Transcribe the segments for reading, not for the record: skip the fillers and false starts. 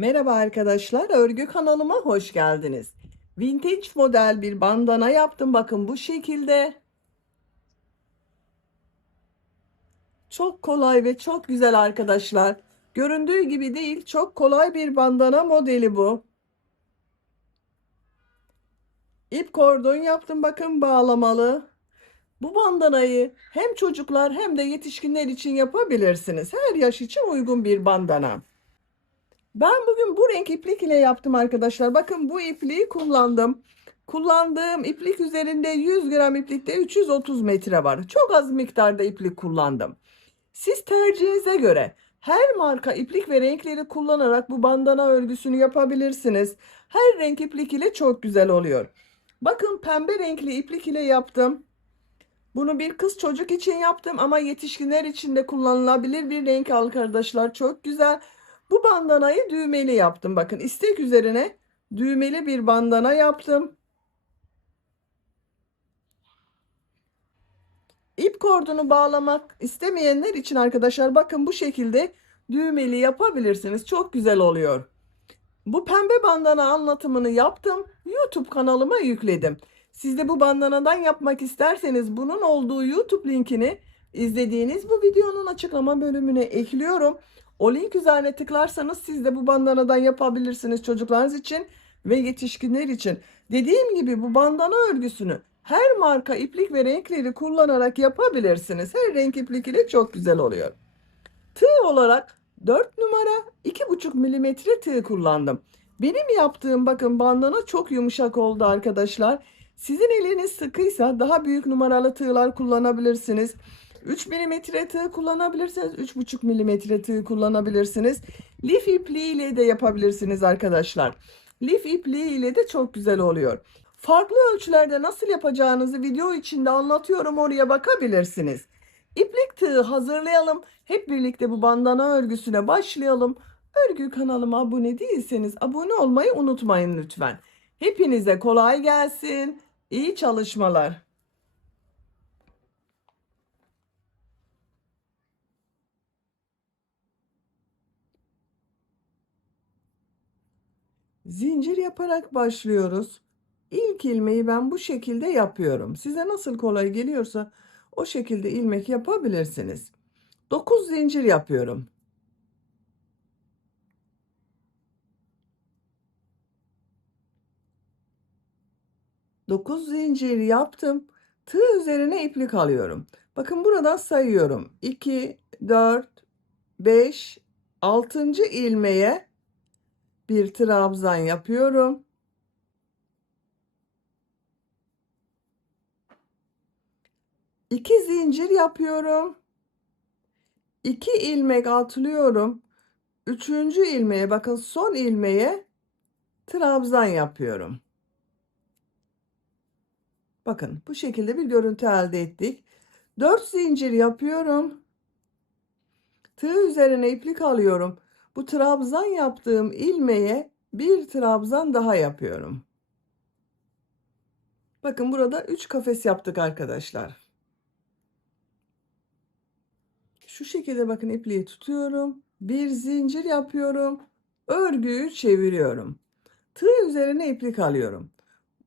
Merhaba arkadaşlar, örgü kanalıma hoş geldiniz. Vintage model bir bandana yaptım. Bakın bu şekilde. Çok kolay ve çok güzel arkadaşlar. Göründüğü gibi değil, çok kolay bir bandana modeli bu. İp kordon yaptım, bakın bağlamalı. Bu bandanayı hem çocuklar hem de yetişkinler için yapabilirsiniz. Her yaş için uygun bir bandana. Ben bugün bu renk iplik ile yaptım arkadaşlar. Bakın bu ipliği kullandım. Kullandığım iplik üzerinde 100 gram iplikte 330 metre var. Çok az miktarda iplik kullandım. Siz tercihinize göre her marka iplik ve renkleri kullanarak bu bandana örgüsünü yapabilirsiniz. Her renk iplik ile çok güzel oluyor. Bakın pembe renkli iplik ile yaptım. Bunu bir kız çocuk için yaptım ama yetişkinler için de kullanılabilir bir renk arkadaşlar. Çok güzel. Bu bandanayı düğmeli yaptım. Bakın istek üzerine düğmeli bir bandana yaptım. İp kordonu bağlamak istemeyenler için arkadaşlar bakın bu şekilde düğmeli yapabilirsiniz. Çok güzel oluyor. Bu pembe bandana anlatımını yaptım. YouTube kanalıma yükledim. Siz de bu bandanadan yapmak isterseniz bunun olduğu YouTube linkini izlediğiniz bu videonun açıklama bölümüne ekliyorum. O link üzerine tıklarsanız siz de bu bandanadan yapabilirsiniz çocuklarınız için ve yetişkinler için. Dediğim gibi bu bandana örgüsünü her marka iplik ve renkleri kullanarak yapabilirsiniz. Her renk iplik ile çok güzel oluyor. Tığ olarak 4 numara 2,5 milimetre tığ kullandım. Benim yaptığım bakın bandana çok yumuşak oldu arkadaşlar. Sizin eliniz sıkıysa daha büyük numaralı tığlar kullanabilirsiniz. 3 milimetre tığ kullanabilirsiniz. 3,5 milimetre tığ kullanabilirsiniz. Lif ipliği ile de yapabilirsiniz arkadaşlar. Lif ipliği ile de çok güzel oluyor. Farklı ölçülerde nasıl yapacağınızı video içinde anlatıyorum. Oraya bakabilirsiniz. İplik tığı hazırlayalım. Hep birlikte bu bandana örgüsüne başlayalım. Örgü kanalıma abone değilseniz abone olmayı unutmayın lütfen. Hepinize kolay gelsin. İyi çalışmalar. Zincir yaparak başlıyoruz. İlk ilmeği ben bu şekilde yapıyorum. Size nasıl kolay geliyorsa o şekilde ilmek yapabilirsiniz. 9 zincir yapıyorum. 9 zincir yaptım. Tığ üzerine iplik alıyorum. Bakın buradan sayıyorum. 2, 4, 5, 6. ilmeğe bir trabzan yapıyorum. 2 zincir yapıyorum. 2 ilmek atlıyorum. 3. ilmeğe bakın son ilmeğe trabzan yapıyorum. Bakın bu şekilde bir görüntü elde ettik. 4 zincir yapıyorum. Tığ üzerine iplik alıyorum. Bu trabzan yaptığım ilmeğe bir trabzan daha yapıyorum. Bakın burada 3 kafes yaptık arkadaşlar. Şu şekilde bakın ipliği tutuyorum. Bir zincir yapıyorum. Örgüyü çeviriyorum. Tığ üzerine iplik alıyorum.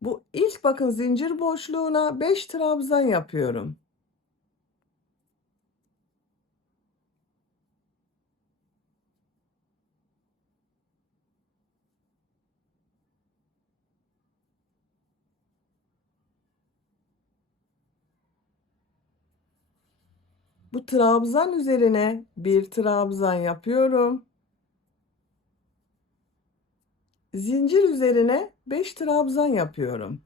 Bu ilk bakın zincir boşluğuna 5 trabzan yapıyorum. Bu trabzan üzerine bir trabzan yapıyorum. Zincir üzerine 5 trabzan yapıyorum.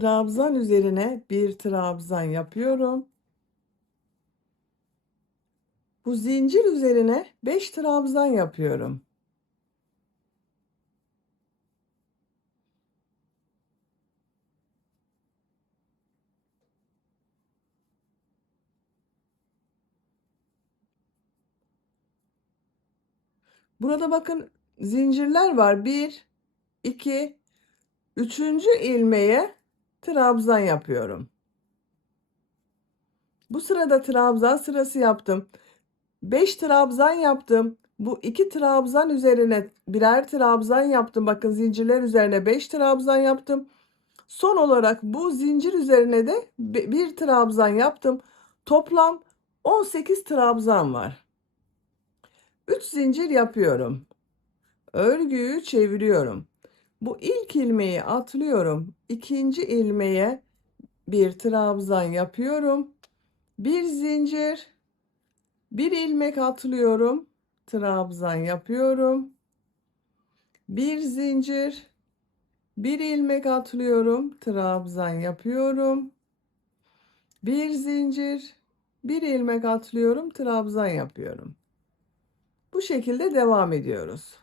Trabzan üzerine bir trabzan yapıyorum. Bu zincir üzerine 5 trabzan yapıyorum. Burada bakın zincirler var. 1, 2, 3. ilmeğe trabzan yapıyorum. Bu sırada trabzan sırası yaptım. 5 trabzan yaptım. Bu 2 trabzan üzerine birer trabzan yaptım. Bakın zincirler üzerine 5 trabzan yaptım. Son olarak bu zincir üzerine de bir trabzan yaptım. Toplam 18 trabzan var. 3 zincir yapıyorum. Örgüyü çeviriyorum. Bu ilk ilmeği atlıyorum. İkinci ilmeğe bir trabzan yapıyorum. Bir zincir, bir ilmek atlıyorum. Trabzan yapıyorum. Bir zincir, bir ilmek atlıyorum. Trabzan yapıyorum. Bir zincir, bir ilmek atlıyorum. Trabzan yapıyorum. Bu şekilde devam ediyoruz.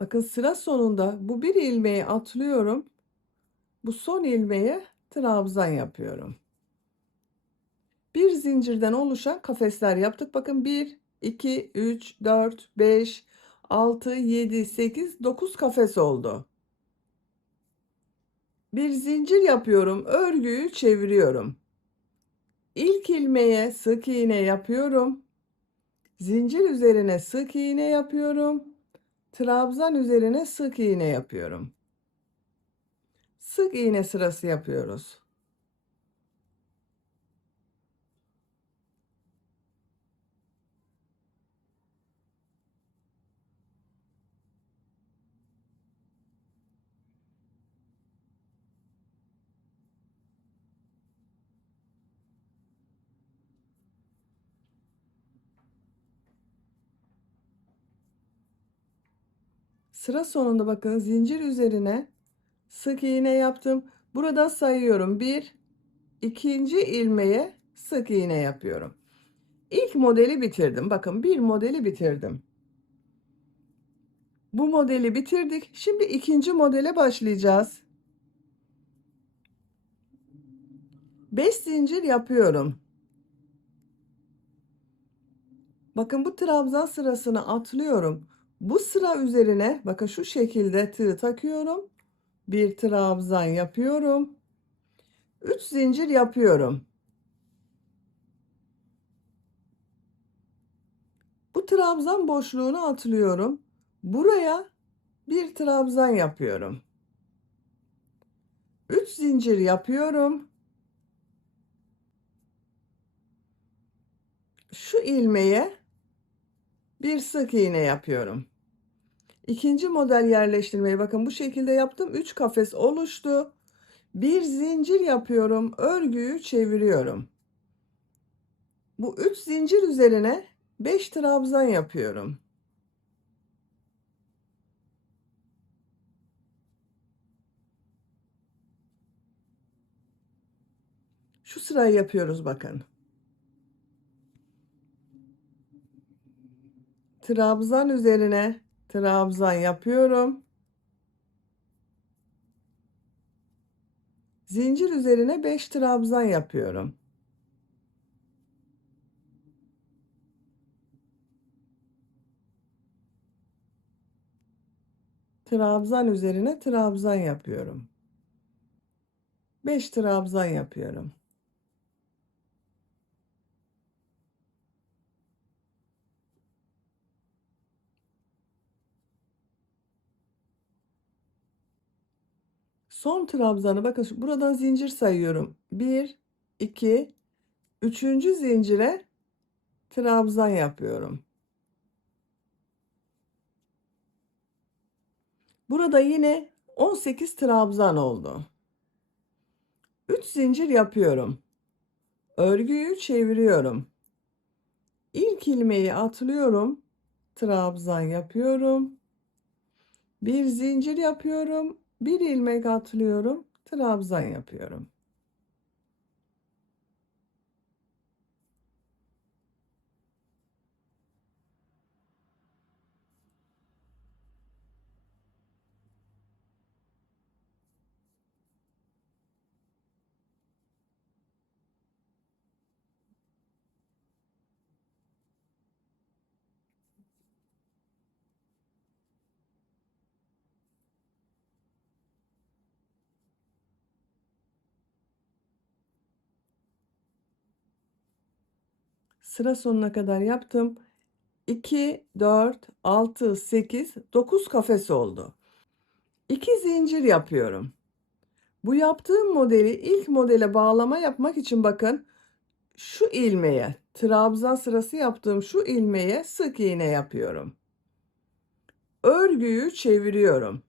Bakın sıra sonunda bu bir ilmeği atlıyorum. Bu son ilmeğe trabzan yapıyorum. Bir zincirden oluşan kafesler yaptık. Bakın 1, 2, 3, 4, 5, 6, 7, 8, 9 kafes oldu. Bir zincir yapıyorum. Örgüyü çeviriyorum. İlk ilmeğe sık iğne yapıyorum. Zincir üzerine sık iğne yapıyorum. Trabzan üzerine sık iğne yapıyorum. Sık iğne sırası yapıyoruz. Sıra sonunda bakın zincir üzerine sık iğne yaptım. Burada sayıyorum. 1, ikinci ilmeğe sık iğne yapıyorum. İlk modeli bitirdim. Bakın bir modeli bitirdim. Bu modeli bitirdik. Şimdi ikinci modele başlayacağız. 5 zincir yapıyorum. Bakın bu trabzan sırasını atlıyorum. Bu sıra üzerine bakın şu şekilde tığ takıyorum. Bir trabzan yapıyorum. 3 zincir yapıyorum. Bu trabzan boşluğunu atlıyorum. Buraya bir trabzan yapıyorum. 3 zincir yapıyorum. Şu ilmeğe bir sık iğne yapıyorum. İkinci model yerleştirmeyi bakın bu şekilde yaptım. 3 kafes oluştu. Bir zincir yapıyorum. Örgüyü çeviriyorum. Bu 3 zincir üzerine 5 trabzan yapıyorum. Şu sırayı yapıyoruz bakın. Trabzan üzerine trabzan yapıyorum. Zincir üzerine 5 trabzan yapıyorum. Trabzan üzerine trabzan yapıyorum. 5 trabzan yapıyorum. Son trabzanı bakın buradan zincir sayıyorum. 1, 2, 3. zincire trabzan yapıyorum. Burada yine 18 trabzan oldu. 3 zincir yapıyorum. Örgüyü çeviriyorum. İlk ilmeği atlıyorum. Trabzan yapıyorum. Bir zincir yapıyorum. Bir ilmek atlıyorum. Trabzan yapıyorum. Sıra sonuna kadar yaptım. 2, 4, 6, 8, 9 kafes oldu. 2 zincir yapıyorum. Bu yaptığım modeli ilk modele bağlama yapmak için bakın şu ilmeğe, trabzan sırası yaptığım şu ilmeğe sık iğne yapıyorum. Örgüyü çeviriyorum.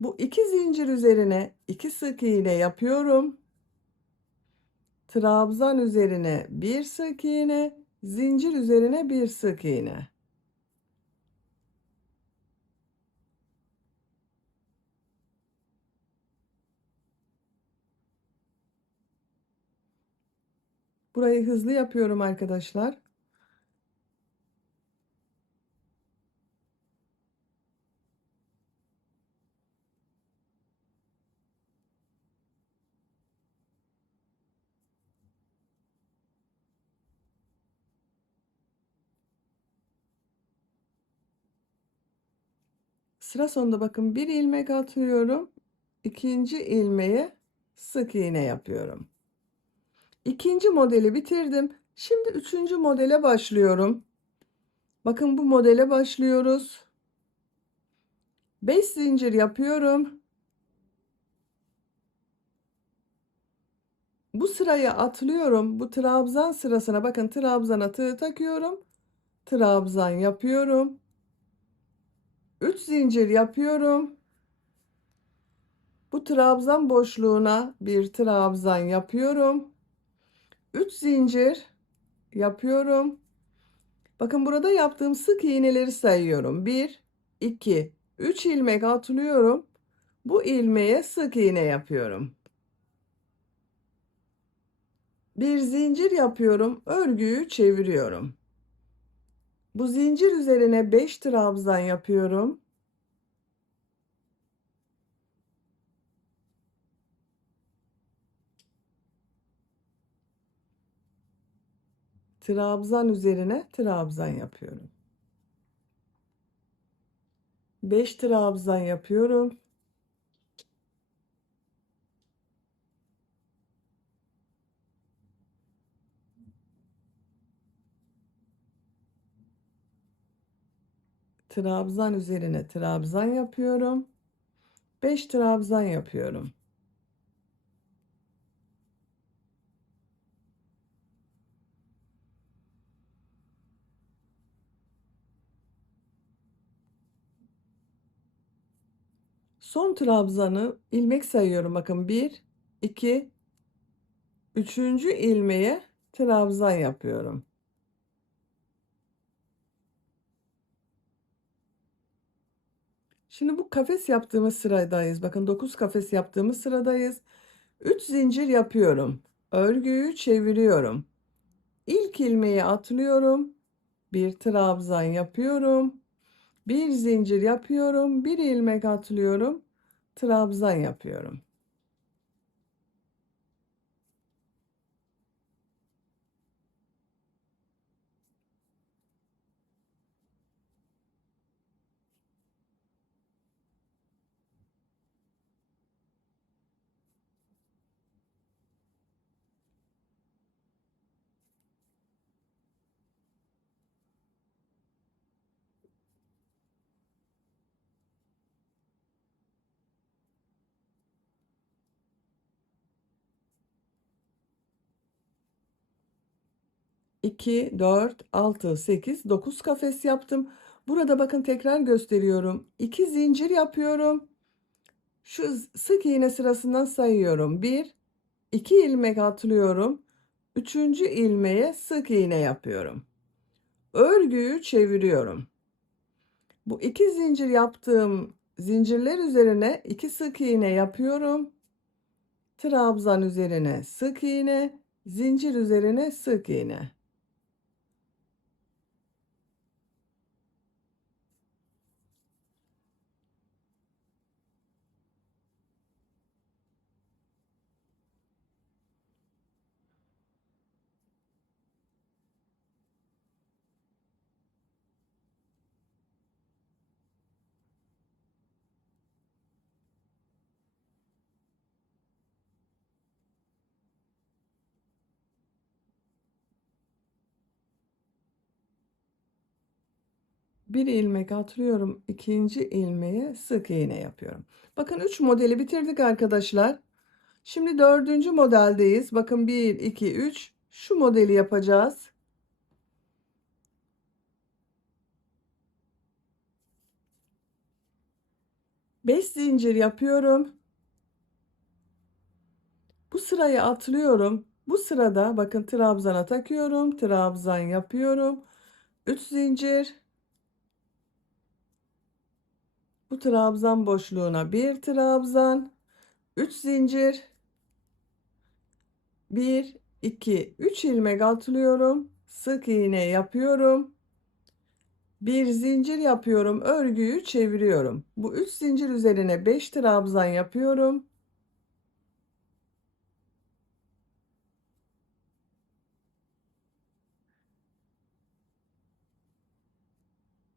Bu 2 zincir üzerine 2 sık iğne yapıyorum. Trabzan üzerine bir sık iğne, zincir üzerine bir sık iğne. Burayı hızlı yapıyorum arkadaşlar. Sıra sonunda bakın bir ilmek atıyorum. İkinci ilmeğe sık iğne yapıyorum. İkinci modeli bitirdim. Şimdi üçüncü modele başlıyorum. Bakın bu modele başlıyoruz. 5 zincir yapıyorum. Bu sırayı atlıyorum. Bu trabzan sırasına bakın trabzana tığ takıyorum. Trabzan yapıyorum. 3 zincir yapıyorum. Bu trabzan boşluğuna bir trabzan yapıyorum. 3 zincir yapıyorum. Bakın burada yaptığım sık iğneleri sayıyorum. 1, 2, 3 ilmek atlıyorum. Bu ilmeğe sık iğne yapıyorum. Bir zincir yapıyorum. Örgüyü çeviriyorum. Bu zincir üzerine 5 trabzan yapıyorum. Trabzan üzerine trabzan yapıyorum. 5 trabzan yapıyorum. Trabzan üzerine trabzan yapıyorum. 5 trabzan yapıyorum. Son trabzanı ilmek sayıyorum. Bakın 1, 2, 3. ilmeğe trabzan yapıyorum. Şimdi bu kafes yaptığımız sıradayız. Bakın 9 kafes yaptığımız sıradayız. 3 zincir yapıyorum. Örgüyü çeviriyorum. İlk ilmeği atlıyorum. Bir trabzan yapıyorum. Bir zincir yapıyorum. Bir ilmek atlıyorum. Trabzan yapıyorum. İki, 4, 6, 8, 9 kafes yaptım. Burada bakın tekrar gösteriyorum. 2 zincir yapıyorum. Şu sık iğne sırasından sayıyorum. 1, 2 ilmek atlıyorum. Üçüncü ilmeğe sık iğne yapıyorum. Örgüyü çeviriyorum. Bu 2 zincir yaptığım zincirler üzerine 2 sık iğne yapıyorum. Trabzan üzerine sık iğne, zincir üzerine sık iğne. Bir ilmek atlıyorum. İkinci ilmeğe sık iğne yapıyorum. Bakın 3 modeli bitirdik arkadaşlar. Şimdi 4. modeldeyiz. Bakın 1, 2, 3. Şu modeli yapacağız. 5 zincir yapıyorum. Bu sırayı atlıyorum. Bu sırada bakın trabzana takıyorum. Trabzan yapıyorum. 3 zincir. Bu trabzan boşluğuna bir trabzan. 3 zincir. 1, 2, 3 ilmek atlıyorum. Sık iğne yapıyorum. Bir zincir yapıyorum. Örgüyü çeviriyorum. Bu 3 zincir üzerine 5 trabzan yapıyorum.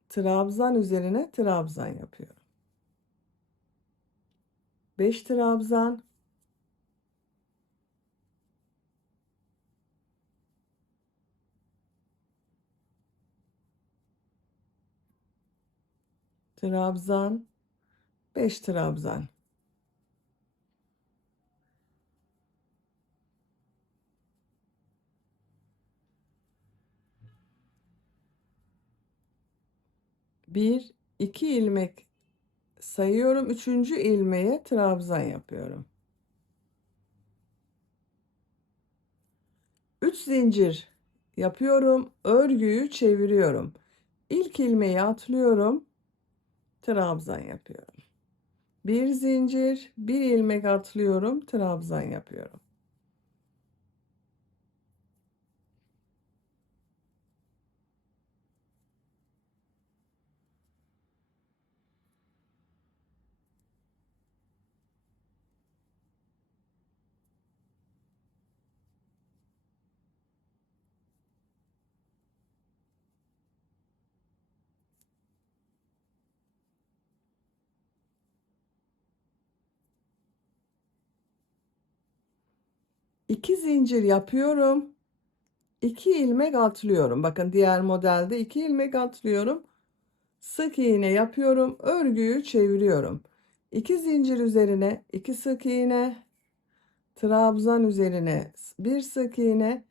Trabzan üzerine trabzan yapıyorum. 5 trabzan. Trabzan. 5 trabzan. Bir, iki ilmek sayıyorum. Üçüncü ilmeğe trabzan yapıyorum. 3 zincir yapıyorum. Örgüyü çeviriyorum. İlk ilmeği atlıyorum. Trabzan yapıyorum. Bir zincir, bir ilmek atlıyorum. Trabzan yapıyorum. İki zincir yapıyorum. 2 ilmek atlıyorum. Bakın diğer modelde 2 ilmek atlıyorum. Sık iğne yapıyorum. Örgüyü çeviriyorum. 2 zincir üzerine 2 sık iğne, trabzan üzerine bir sık iğne,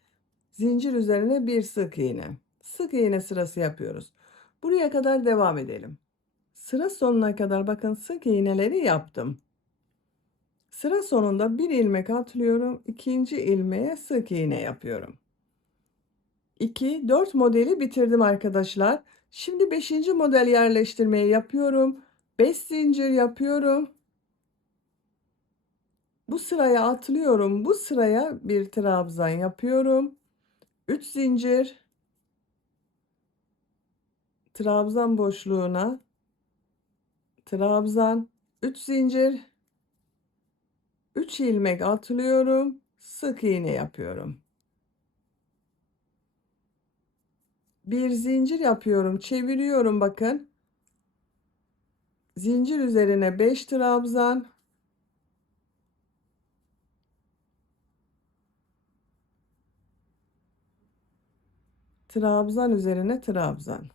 zincir üzerine bir sık iğne. Sık iğne sırası yapıyoruz. Buraya kadar devam edelim. Sıra sonuna kadar bakın sık iğneleri yaptım. Sıra sonunda bir ilmek atlıyorum. İkinci ilmeğe sık iğne yapıyorum. 2, 4 modeli bitirdim arkadaşlar. Şimdi 5. model yerleştirmeyi yapıyorum. 5 zincir yapıyorum. Bu sıraya atlıyorum. Bu sıraya bir trabzan yapıyorum. 3 zincir. Trabzan boşluğuna trabzan. 3 zincir. 3 ilmek atlıyorum. Sık iğne yapıyorum. Bir zincir yapıyorum. Çeviriyorum bakın. Zincir üzerine 5 trabzan. Trabzan üzerine trabzan.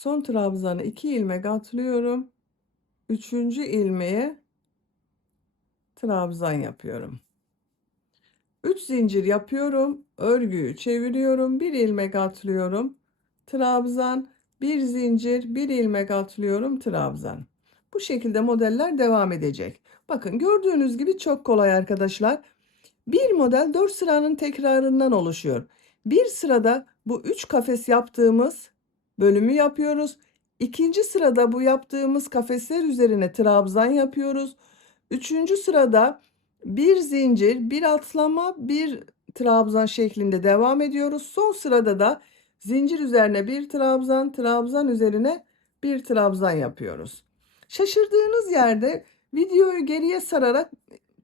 Son trabzanı 2 ilmek atlıyorum. Üçüncü ilmeğe trabzan yapıyorum. 3 zincir yapıyorum. Örgüyü çeviriyorum. Bir ilmek atlıyorum. Trabzan, bir zincir, bir ilmek atlıyorum. Trabzan. Bu şekilde modeller devam edecek. Bakın gördüğünüz gibi çok kolay arkadaşlar. Bir model 4 sıranın tekrarından oluşuyor. Bir sırada bu 3 kafes yaptığımız bölümü yapıyoruz. İkinci sırada bu yaptığımız kafesler üzerine trabzan yapıyoruz. Üçüncü sırada bir zincir, bir atlama, bir trabzan şeklinde devam ediyoruz. Son sırada da zincir üzerine bir trabzan, trabzan üzerine bir trabzan yapıyoruz. Şaşırdığınız yerde Videoyu geriye sararak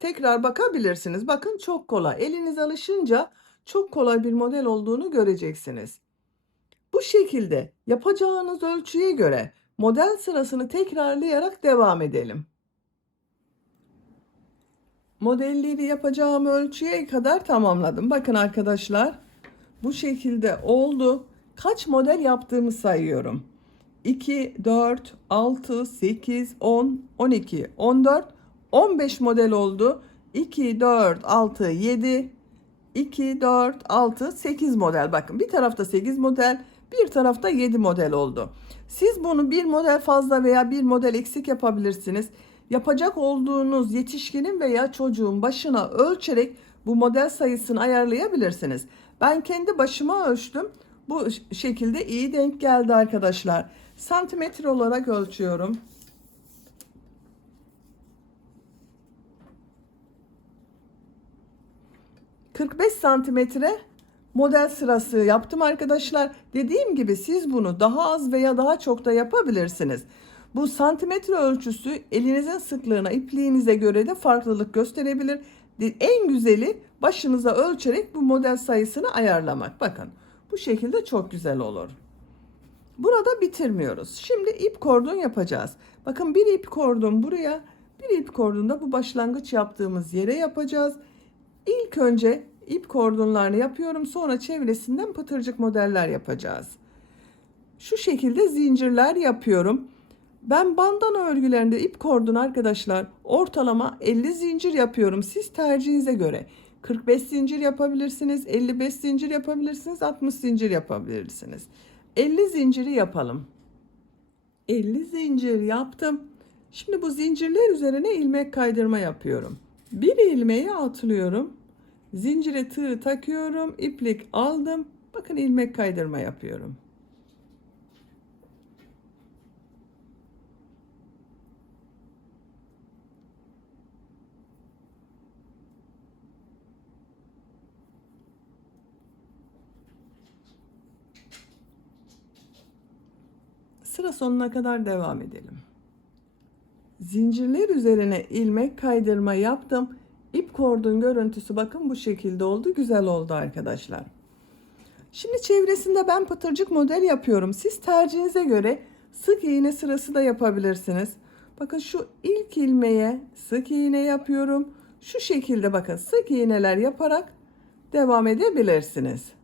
tekrar bakabilirsiniz. Bakın çok kolay. Eliniz alışınca çok kolay bir model olduğunu göreceksiniz. Bu şekilde yapacağınız ölçüye göre model sırasını tekrarlayarak devam edelim. Modelleri yapacağım ölçüye kadar tamamladım. Bakın arkadaşlar, bu şekilde oldu. Kaç model yaptığımı sayıyorum. 2, 4, 6, 8, 10, 12, 14, 15 model oldu. 2, 4, 6, 7, 2, 4, 6, 8 model. Bakın bir tarafta 8 model, bir tarafta 7 model oldu. Siz bunu bir model fazla veya bir model eksik yapabilirsiniz. Yapacak olduğunuz yetişkinin veya çocuğun başına ölçerek bu model sayısını ayarlayabilirsiniz. Ben kendi başıma ölçtüm. Bu şekilde iyi denk geldi arkadaşlar. Santimetre olarak ölçüyorum. 45 santimetre model sırası yaptım arkadaşlar. Dediğim gibi siz bunu daha az veya daha çok da yapabilirsiniz. Bu santimetre ölçüsü elinizin sıklığına, ipliğinize göre de farklılık gösterebilir. En güzeli başınıza ölçerek bu model sayısını ayarlamak. Bakın bu şekilde çok güzel olur. Burada bitirmiyoruz. Şimdi ip kordon yapacağız. Bakın bir ip kordon buraya, bir ip kordon da bu başlangıç yaptığımız yere yapacağız. İlk önce ip kordonlarını yapıyorum. Sonra çevresinden pıtırcık modeller yapacağız. Şu şekilde zincirler yapıyorum. Ben bandana örgülerinde ip kordon arkadaşlar ortalama 50 zincir yapıyorum. Siz tercihinize göre 45 zincir yapabilirsiniz, 55 zincir yapabilirsiniz, 60 zincir yapabilirsiniz. 50 zinciri yapalım. 50 zincir yaptım. Şimdi bu zincirler üzerine ilmek kaydırma yapıyorum. Bir ilmeği atlıyorum. Zincire tığ takıyorum. İplik aldım. Bakın ilmek kaydırma yapıyorum. Sıra sonuna kadar devam edelim. Zincirler üzerine ilmek kaydırma yaptım. İp kordon görüntüsü bakın bu şekilde oldu. Güzel oldu arkadaşlar. Şimdi çevresinde ben pıtırcık model yapıyorum. Siz tercihinize göre sık iğne sırası da yapabilirsiniz. Bakın şu ilk ilmeğe sık iğne yapıyorum. Şu şekilde bakın sık iğneler yaparak devam edebilirsiniz.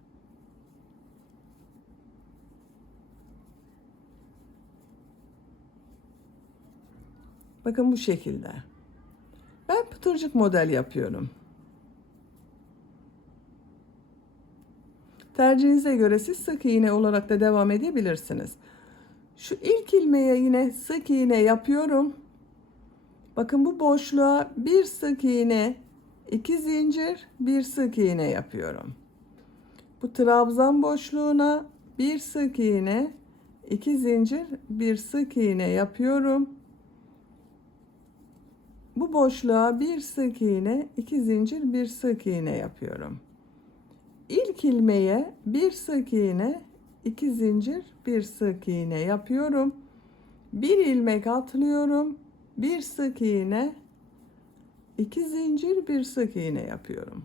Bakın bu şekilde. Ben pıtırcık model yapıyorum. Tercihinize göre siz sık iğne olarak da devam edebilirsiniz. Şu ilk ilmeğe yine sık iğne yapıyorum. Bakın bu boşluğa bir sık iğne, iki zincir, bir sık iğne yapıyorum. Bu trabzan boşluğuna bir sık iğne, iki zincir, bir sık iğne yapıyorum. Bu boşluğa bir sık iğne, iki zincir, bir sık iğne yapıyorum. İlk ilmeğe bir sık iğne, iki zincir, bir sık iğne yapıyorum. Bir ilmek atlıyorum. Bir sık iğne, iki zincir, bir sık iğne yapıyorum.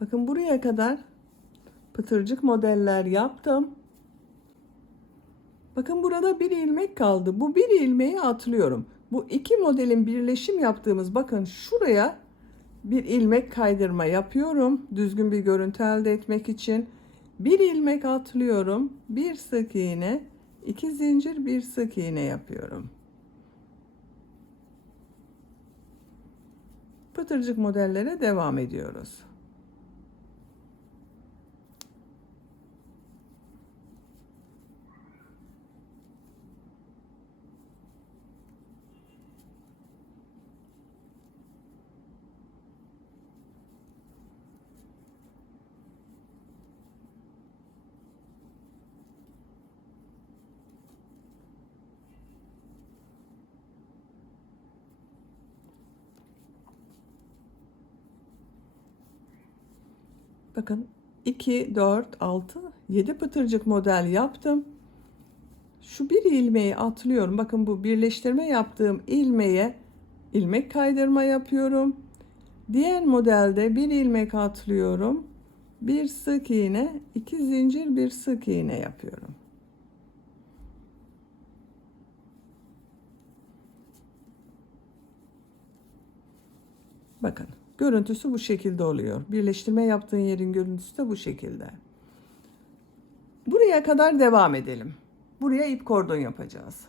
Bakın buraya kadar pıtırcık modeller yaptım. Bakın burada bir ilmek kaldı. Bu bir ilmeği atlıyorum. Bu iki modelin birleşim yaptığımız bakın şuraya bir ilmek kaydırma yapıyorum. Düzgün bir görüntü elde etmek için. Bir ilmek atlıyorum, bir sık iğne, 2 zincir, bir sık iğne yapıyorum. Pıtırcık modellere devam ediyoruz. Bakın 2, 4, 6, 7 pıtırcık model yaptım. Şu bir ilmeği atlıyorum. Bakın bu birleştirme yaptığım ilmeğe ilmek kaydırma yapıyorum. Diğer modelde bir ilmek atlıyorum. Bir sık iğne, 2 zincir, bir sık iğne yapıyorum. Bakın görüntüsü bu şekilde oluyor. Birleştirme yaptığın yerin görüntüsü de bu şekilde. Buraya kadar devam edelim. Buraya ip kordon yapacağız.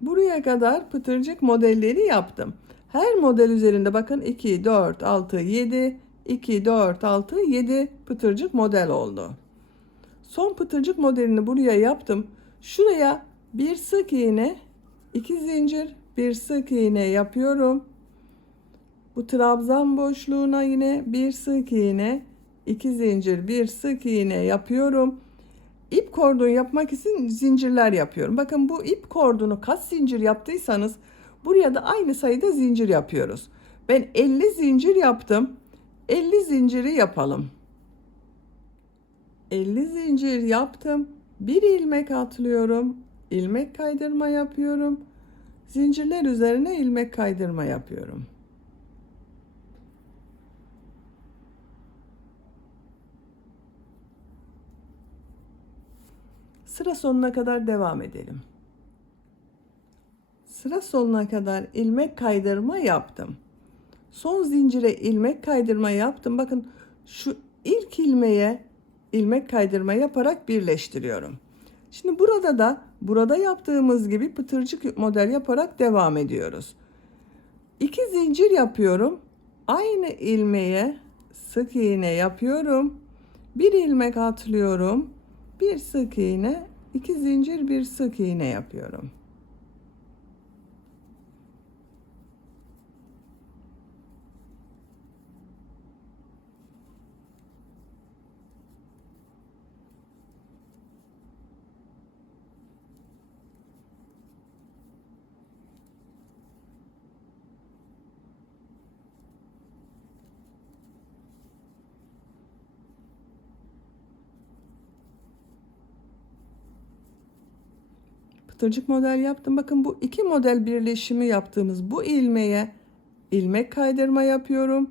Buraya kadar pıtırcık modelleri yaptım. Her model üzerinde bakın 2, 4, 6, 7, 2, 4, 6, 7 pıtırcık model oldu. Son pıtırcık modelini buraya yaptım. Şuraya bir sık iğne, 2 zincir, bir sık iğne yapıyorum. Bu trabzan boşluğuna yine bir sık iğne, 2 zincir, bir sık iğne yapıyorum. İp kordon yapmak için zincirler yapıyorum. Bakın bu ip kordonu kaç zincir yaptıysanız buraya da aynı sayıda zincir yapıyoruz. Ben 50 zincir yaptım. 50 zinciri yapalım. 50 zincir yaptım. Bir ilmek atlıyorum. İlmek kaydırma yapıyorum. Zincirler üzerine ilmek kaydırma yapıyorum. Sıra sonuna kadar devam edelim. Sıra sonuna kadar ilmek kaydırma yaptım. Son zincire ilmek kaydırma yaptım. Bakın şu ilk ilmeğe ilmek kaydırma yaparak birleştiriyorum. Şimdi burada yaptığımız gibi pıtırcık model yaparak devam ediyoruz. 2 zincir yapıyorum. Aynı ilmeğe sık iğne yapıyorum. Bir ilmek atlıyorum. Bir sık iğne, 2 zincir, bir sık iğne yapıyorum. Pıtırcık model yaptım. Bakın bu iki model birleşimi yaptığımız bu ilmeğe ilmek kaydırma yapıyorum.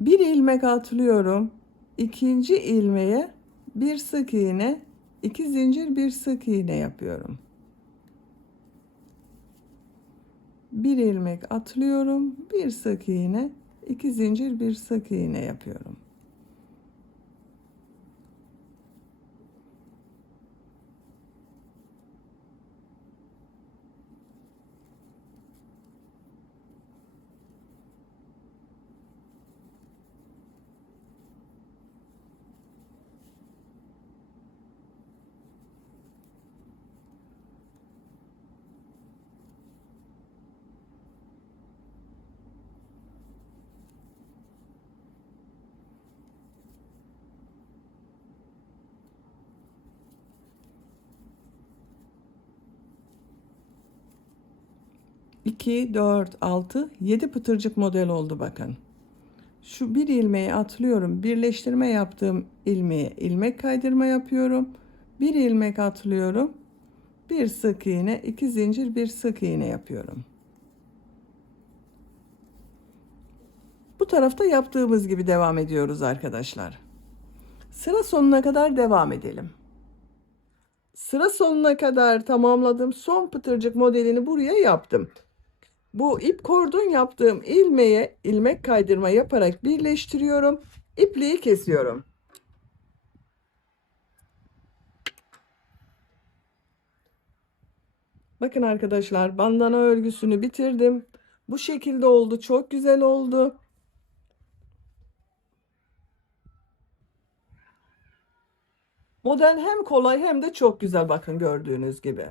Bir ilmek atlıyorum. İkinci ilmeğe bir sık iğne, 2 zincir, bir sık iğne yapıyorum. Bir ilmek atlıyorum. Bir sık iğne, 2 zincir, bir sık iğne yapıyorum. İki, 4, 6, 7 pıtırcık model oldu bakın. Şu bir ilmeği atlıyorum. Birleştirme yaptığım ilmeğe ilmek kaydırma yapıyorum. Bir ilmek atlıyorum. Bir sık iğne, 2 zincir, bir sık iğne yapıyorum. Bu tarafta yaptığımız gibi devam ediyoruz arkadaşlar. Sıra sonuna kadar devam edelim. Sıra sonuna kadar tamamladım. Son pıtırcık modelini buraya yaptım. Bu ip kordon yaptığım ilmeğe ilmek kaydırma yaparak birleştiriyorum. İpliği kesiyorum. Bakın arkadaşlar, bandana örgüsünü bitirdim. Bu şekilde oldu. Çok güzel oldu. Model hem kolay hem de çok güzel, bakın gördüğünüz gibi.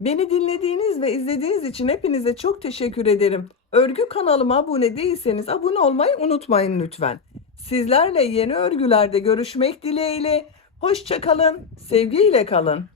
Beni dinlediğiniz ve izlediğiniz için hepinize çok teşekkür ederim. Örgü kanalıma abone değilseniz abone olmayı unutmayın lütfen. Sizlerle yeni örgülerde görüşmek dileğiyle. Hoşça kalın, sevgiyle kalın.